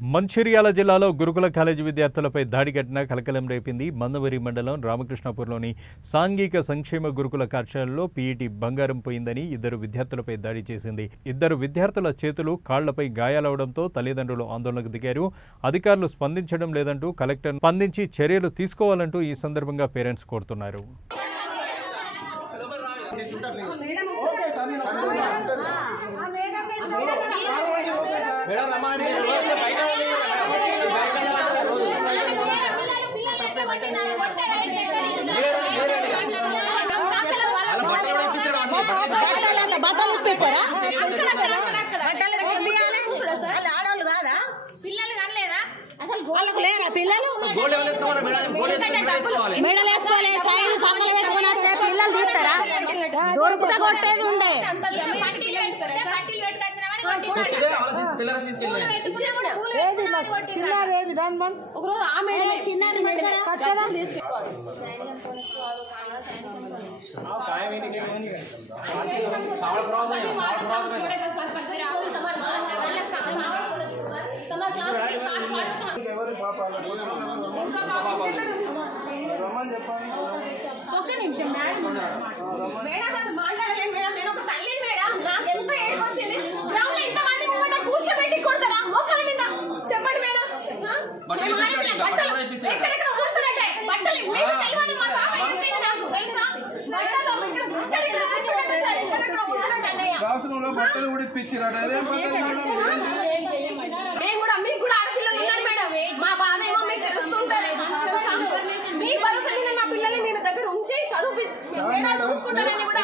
మంచిర్యాల జిల్లాలో గురుకుల కాలేజీ విద్యార్థులపై దాడి ఘటన కలకలం రేపింది. మందవరి మండలం రామకృష్ణాపూర్లోని సాంఘిక సంక్షేమ గురుకుల కళాశాలలో పీఈటీ బంగారం పోయిందని ఇద్దరు విద్యార్థులపై దాడి చేసింది. ఇద్దరు విద్యార్థుల చేతులు కాళ్లపై గాయాలవడంతో తల్లిదండ్రులు ఆందోళనకు దిగారు. అధికారులు స్పందించడం లేదంటూ కలెక్టర్ స్పందించి చర్యలు తీసుకోవాలంటూ ఈ సందర్భంగా పేరెంట్స్ కోరుతున్నారు. బట్టలు పెట్టారా ఆడవాళ్ళు కాదా పిల్లలు కానలేదా అసలు వాళ్ళకు లేరా పిల్లలు మెడలు వేసుకోవాలి సైడ్ పక్కన పెట్టుకుని వస్తే పిల్లలు తీస్తారా దొరుకుతా కొట్టేది ఉండే చిన్నది ఒకరోజు ఆ మేడం చిన్నది మేడం ఒక్క నిమిషం మేడం మాట్లాడలేదు మేడం నేను ఒక తల్లి మేడం నాకు ఎంత ఏడుపు వచ్చింది గ్రౌండ్ లో ఇంతమంది ముంగట కూర్చోబెట్టి కొడతారా మోకాల మీద చెప్పండి మేడం ఎక్కడెక్కడ కూర్చోనంటే బట్టలు మీకు తెలియదు మా పాప ఎంపీది నాకు తెలుసా బట్టలు బట్టలు ఉడిపించారట మేము కూడా మీకు కూడా ఆడపిల్లలు ఉన్నారు మేడం మా బాధ ఏమో మీకు తెలుస్తుంటారు మీ భరోసా మీద మా పిల్లల్ని నేను దగ్గర ఉంచి చూసుకుంటారని కూడా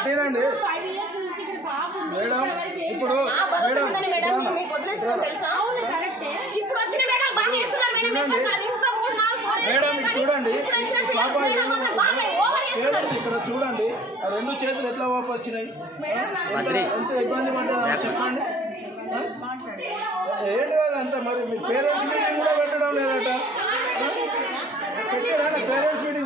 ఇప్పుడు మేడం మీకు వదిలేసిన తెలుసా ఇప్పుడు వచ్చిన మేడం బాగా చేస్తున్నారు మేడం చూడండి ఇక్కడ చూడండి రెండు చేతులు ఎట్లా వాపు వచ్చినాయి ఎంత ఇబ్బంది పడ్డా చెప్పండి ఏంటి అంతా మరి మీ పేరెంట్స్ మీటింగ్ కూడా పెట్టడం లేదట పెట్టారా పేరెంట్స్ మీటింగ్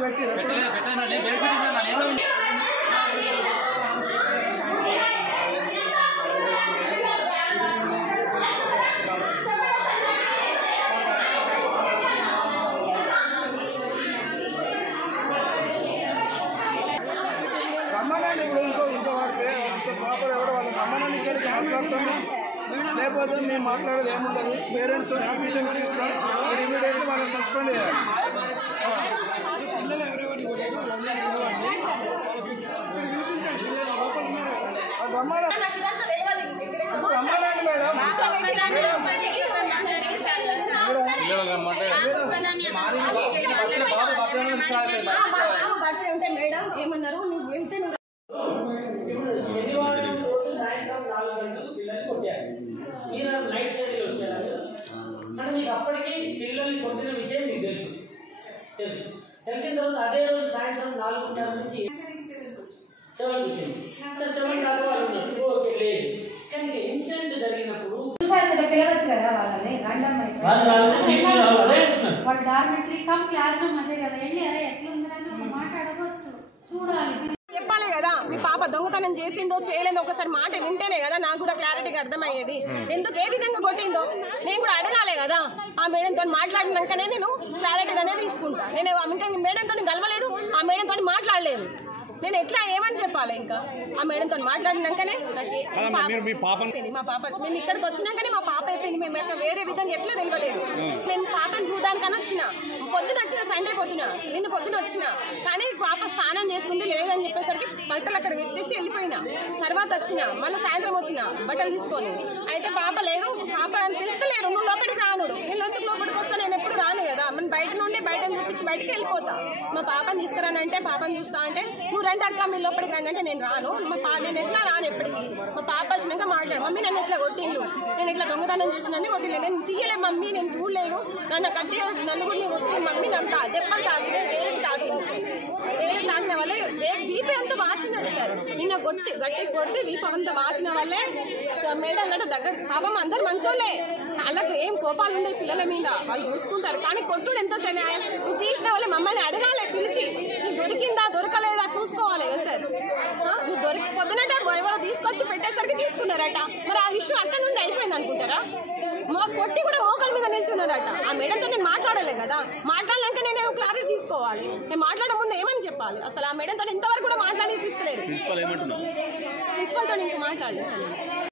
రమ్మనండి ఇప్పుడు ఇంకో వారికి పాపలు ఎవడో వాళ్ళు రమ్మనండి ఇక్కడికి మాట్లాడుతాము లేకపోతే మేము మాట్లాడేది ఏముండదు పేరెంట్స్ అడ్మిషన్ ఇస్తాం మీరు ఇమీడియట్లీ వాళ్ళని సస్పెండ్ చేయాలి రమ్మనండి మేడం ఏమన్నారు నువ్వు వెళ్తే మీరు నైట్ స్టడీ వచ్చారు అంటే మీకు అప్పటికి పిల్లల్ని కొట్టిన విషయం మీకు తెలిసిన తర్వాత అదే రోజు సాయంత్రం 4:30 నుంచి 7 కూర్చుంది సార్ 7 కాదు వాళ్ళు ఓకే లేదు కానీ ఇన్సిడెంట్ జరిగినప్పుడు పిలవచ్చు కదా వాళ్ళని వాళ్ళ డార్మెటరీ కమ్ క్లాస్ రూమ్ అదే కదా వెళ్ళి అరే ఎట్లుందని ఒక మాట అడగవచ్చు చూడాలి చెప్పాలి కదా మీ పాప దొంగతనం చేసిందో చేయలేదో ఒకసారి మాట వింటేనే కదా నాకు కూడా క్లారిటీగా అర్థమయ్యేది ఎందుకు ఏ విధంగా కొట్టిందో నేను కూడా అడగాలే కదా ఆ మేడంతో మాట్లాడినాకనే నేను క్లారిటీగానే తీసుకుంటా నేను ఇంకా మేడంతో కలవలేదు ఆ మేడంతో మాట్లాడలేదు నేను ఎట్లా ఏమని చెప్పాలి ఇంకా ఆ మేడంతో మాట్లాడినాకనే మా పాప మేము ఇక్కడికి వచ్చినాకనే మా పాప అయిపోయింది మేము ఎక్కడ వేరే విధంగా ఎట్లా తెలియలేదు మేము పాపను చూడడానికని వచ్చిన పొద్దున వచ్చిన సండే పొద్దున నిన్న పొద్దున వచ్చిన కానీ పాప స్నానం చేస్తుంది లేదని చెప్పేసరికి బట్టలు అక్కడ వెత్తేసి వెళ్ళిపోయినా తర్వాత వచ్చిన మళ్ళీ సాయంత్రం వచ్చిన బట్టలు తీసుకొని అయితే పాప లేదు పాప అని పిలుస్తలేరు నువ్వు లోపలికి రానుడు నేను ఎందుకు లోపలికి వస్తా నేను ఎప్పుడు రాను కదా మనం బయట నుండి బయటను చూపించి బయటకి వెళ్ళిపోతా మా పాపని తీసుకురానంటే పాపని చూస్తా అంటే నువ్వు రండి అక్క మీ లోపలికి రండి అంటే నేను రాను నేను ఎట్లా రాను ఎప్పటికి మా పాప వచ్చినాక మాట్లాడు మమ్మీ నన్ను ఎట్లా కొట్టిండు నేను ఇట్లా దొంగతనం చేసినని కొట్టిలే నేను తీయలే మమ్మీ నేను చూడలేదు నన్ను కట్టి నలుగురిని కొట్టి మమ్మీ నన్ను దెబ్బలు తాకితే వేరేకి తాకిన వల్లే వీపు ఎంత వాచిందండి సార్ నిన్న గట్టి కొట్టి వీపు అంత వాచిన వల్లే మేడం అంటే దగ్గర పాపం అందరు మంచోళ్ళే వాళ్ళకి ఏం కోపాలు ఉండే పిల్లల మీద వాళ్ళు చూసుకుంటారు కానీ కొట్టుడు ఎంత సహాయం నువ్వు తీసిన వాళ్ళే మమ్మల్ని అడగాలి పిలిచి నీకు దొరికిందా దొరకలేదా చూసుకోవాలి కదా సార్ నువ్వు దొరికి పొద్దునంటే ఎవరో తీసుకొచ్చి పెట్టేసరికి తీసుకున్నారట మరి ఆ ఇష్యూ అక్కడ నుండి అయిపోయింది అనుకుంటారా మా కొట్టి కూడా మోకాల మీద నిల్చున్నారట. ఆ మేడంతో నేను మాట్లాడలే కదా, మాట్లాడాక నేను క్లారిటీ తీసుకోవాలి. నేను మాట్లాడే ముందు ఏమని చెప్పాలి? అసలు ఆ మేడంతో ఇంతవరకు కూడా మాట్లాడి తీసుకోలేదు. ప్రిన్సిపల్తో ఇంకా మాట్లాడలేదు.